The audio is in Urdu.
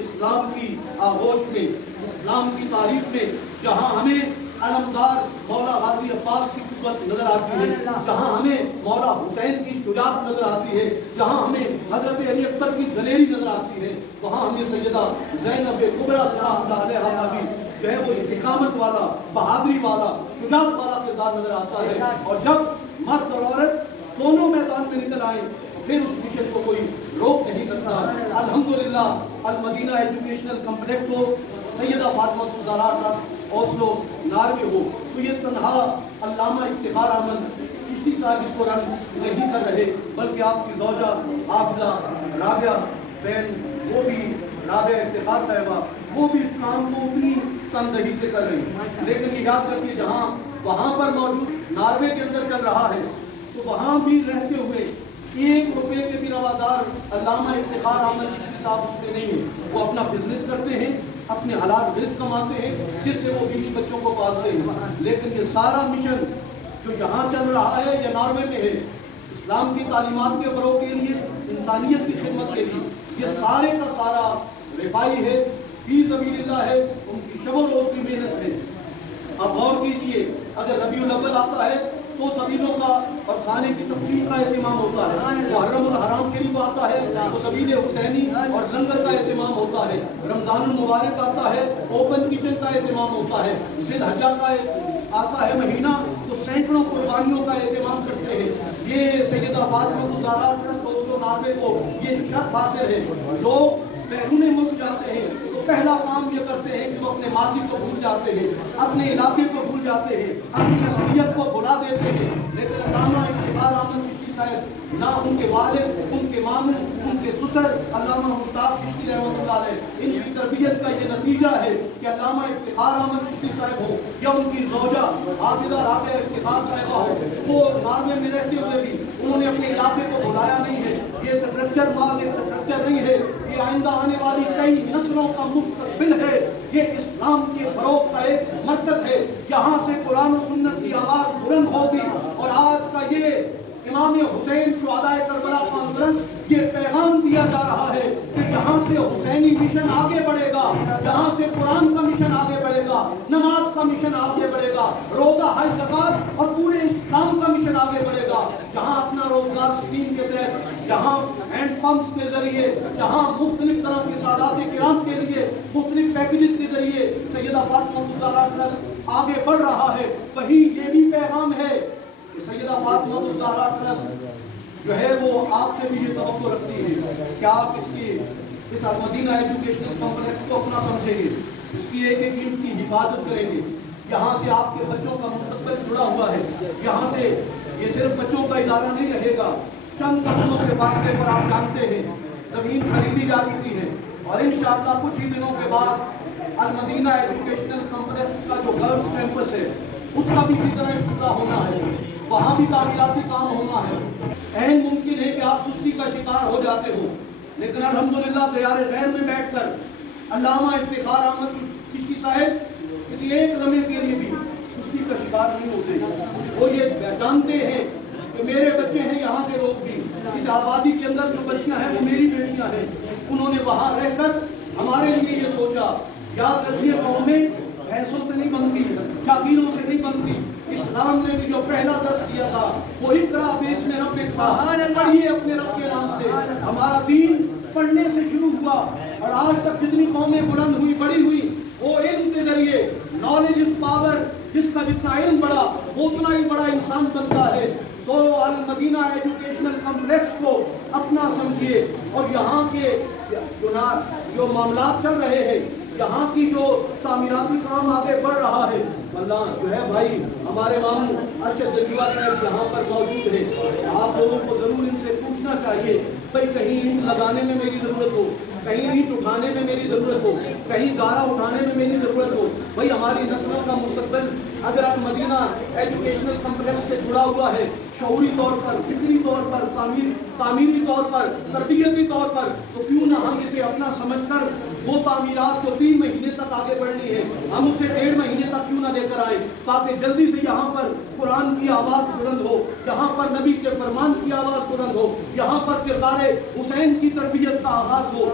اسلام کی آغوش میں، اسلام کی تاریخ میں جہاں ہمیں علمدار مولا غازی عباس کی قوت نظر آتی ہے، جہاں ہمیں مولا حسین کی شجاعت نظر آتی ہے، جہاں ہمیں حضرت علی اکبر کی دلیری نظر آتی ہے، وہاں ہمیں سیدہ زینب کبریٰ سلام اللہ علیہا کا بھی جو ہے وہ استقامت والا، بہادری والا، شجاعت والا کردار نظر آتا ہے۔ اور جب مرد اور عورت دونوں میدان میں نکل آئیں پھر اس مشن کو کوئی روک نہیں سکتا۔ الحمدللہ المدینہ ایجوکیشنل کمپلیکس ہو، سیدہ فاطمہ الزہرا ٹرسٹ اوسلو ناروے ہو، تو یہ تنہا علامہ افتخار احمد چشتی صاحب اس کو رن نہیں کر رہے، بلکہ آپ کی زوجہ حافظہ رابعہ بہن، وہ بھی رابعہ افتخار صاحبہ، وہ بھی اس کام کو اتنی تندہی سے کر رہی ہیں۔ لیکن یہ یاد رکھیے جہاں وہاں پر موجود ناروے کے اندر چل رہا ہے، تو وہاں بھی رہتے ہوئے 1 روپے کے بھی روادار علامہ افتخار احمد چشتی صاحب اس میں نہیں ہیں۔ وہ اپنا بزنس کرتے ہیں، اپنے حلال رزق کماتے ہیں، جس سے وہ بیوی بچوں کو پالتے ہیں۔ لیکن یہ سارا مشن جو یہاں چل رہا ہے یا ناروے میں ہے، اسلام کی تعلیمات کے فروغ کے لیے، انسانیت کی خدمت کے لیے، یہ سارے کا سارا رفائی ہے، فی سبیل اللہ ہے، ان کی شب و روز کی محنت ہے۔ اب غور کیجئے، اگر ربیع الاول آتا ہے تو سبیلوں کا اور کھانے کی تقسیم کا اہتمام ہوتا ہے، محرم الحرام شریف آتا ہے تو سبیل حسینی اور لنگر کا اہتمام ہوتا ہے، رمضان المبارک آتا ہے اوپن کچن کا اہتمام ہوتا ہے، ذی الحجہ کا آتا ہے مہینہ تو سینکڑوں قربانیوں کا اہتمام کرتے ہیں۔ یہ سیدہ فاطمہ الزہرا ٹرسٹ اوسلو ناروے کو یہ شرف حاصل ہے۔ لوگ بیرون ملک جاتے ہیں تو پہلا کام یہ کرتے ہیں کہ وہ اپنے ماضی کو بھول جاتے ہیں، اپنے علاقے کو بھول جاتے ہیں، اپنی اصلیت کو بھلا دیتے ہیں۔ لیکن علامہ افتخار احمد چشتی صاحب نہ ان کے والد، ان کے ماموں، ان کے سسر علامہ مشتاق چشتی رحمۃ اللہ علیہ، ان کی تربیت کا یہ نتیجہ ہے کہ علامہ افتخار احمد چشتی صاحب ہو یا ان کی زوجہ حافظہ رابعہ افتخار صاحبہ ہو، وہ ناروے میں رہتے ہوئے بھی انہوں نے اپنے علاقے کو بھلایا نہیں ہے۔ یہ اسٹرکچر مال ایک اسٹرکچر نہیں ہے، یہ آئندہ آنے والی کئی نسلوں کا مستقبل ہے، یہ اسلام کے فروغ کا ایک مرکز ہے۔ یہاں سے قرآن و سنت کی آواز بلند ہوگی، اور آج کا یہ امام حسین شہدائے کربلا کانفرنس یہ پیغام دیا جا رہا ہے کہ یہاں سے حسینی مشن آگے بڑھے گا، یہاں سے قرآن کا مشن آگے بڑھے گا، نماز کا مشن آگے بڑھے گا، روزہ حج زکوٰۃ اور پورے اسلام کا مشن آگے بڑھے گا۔ جہاں اپنا روزگار اسکیم کے تحت، جہاں ہینڈ پمپس کے ذریعے، جہاں مختلف طرح کے سادات کرام کے لیے مختلف پیکیجز کے ذریعے سیدہ فاطمہ الزہرا ٹرسٹ آگے بڑھ رہا ہے، وہیں یہ بھی پیغام ہے کہ سیدہ فاطمہ الزہرا ٹرسٹ جو ہے وہ آپ سے بھی یہ توقع رکھتی ہے کہ آپ اس المدینہ ایجوکیشنل کمپلیکس کو اپنا سمجھیں گے، اس کی ایک ایک یونٹ کی حفاظت کریں گے۔ یہاں سے آپ کے بچوں کا مستقبل جڑا ہوا ہے، یہاں سے یہ صرف بچوں کا ادارہ نہیں رہے گا۔ چند قدموں کے فاصلے پر آپ جانتے ہیں زمین خریدی جا چکی ہے، اور انشاءاللہ کچھ ہی دنوں کے بعد المدینہ ایجوکیشنل کمپلیکس کا جو گرلز کیمپس ہے اس کا بھی اسی طرح افتتاح ہونا ہے، وہاں بھی تعمیراتی کام ہونا ہے۔ عین ممکن ہے کہ آپ سستی کا شکار ہو جاتے ہو، لیکن الحمدللہ دیار غیر میں بیٹھ کر علامہ افتخار احمد چشتی صاحب کسی ایک لمحے کے لیے بھی سستی کا شکار نہیں ہوتے۔ وہ یہ جانتے ہیں کہ میرے بچے ہیں، یہاں کے لوگ بھی، اس آبادی کے اندر جو بچیاں ہیں وہ میری بیٹیاں ہیں۔ انہوں نے وہاں رہ کر ہمارے لیے یہ سوچا۔ یاد رکھیے قومیں بھینسوں سے نہیں بنتی، جاگیروں سے نہیں بنتی۔ اسلام نے بھی جو پہلا درس کیا تھا وہ اقرا باسم ربک تھا، پڑھیے اپنے رب کے نام سے۔ ہمارا دین پڑھنے سے شروع ہوا، اور آج تک جتنی قومیں بلند ہوئی بڑی ہوئی وہ علم کے ذریعے، نالج از پاور، جس کا جتنا علم بڑا وہ اتنا ہی بڑا انسان بنتا ہے۔ تو المدینہ ایجوکیشنل کمپلیکس کو اپنا سمجھیے، اور یہاں کے جو معاملات چل رہے ہیں، یہاں کی جو تعمیراتی کام آگے بڑھ رہا ہے، اللہ جو ہے بھائی ہمارے ماموں ارشد جلیوہ صاحب یہاں پر موجود ہے، آپ لوگوں کو ضرور ان سے پوچھنا چاہیے بھائی کہیں اینٹ لگانے میں میری ضرورت ہو، کہیں اینٹ اٹھانے میں میری ضرورت ہو، کہیں گارا اٹھانے میں میری ضرورت ہو، بھائی ہماری نسلوں کا مستقبل اگر آپ مدینہ ایجوکیشنل کمپلیکس سے جڑا ہوا ہے، شعوری طور پر، فکری طور پر، تعمیری طور پر، تربیتی طور پر، تو کیوں نہ ہم اسے اپنا سمجھ کر وہ تعمیرات جو 3 مہینے تک آگے بڑھنی ہے ہم اسے 1.5 مہینے تک کیوں نہ لے کر آئیں، تاکہ جلدی سے یہاں پر قرآن کی آواز بلند ہو، یہاں پر نبی کے فرمان کی آواز بلند ہو، یہاں پر کردار حسین کی تربیت کا آغاز ہو۔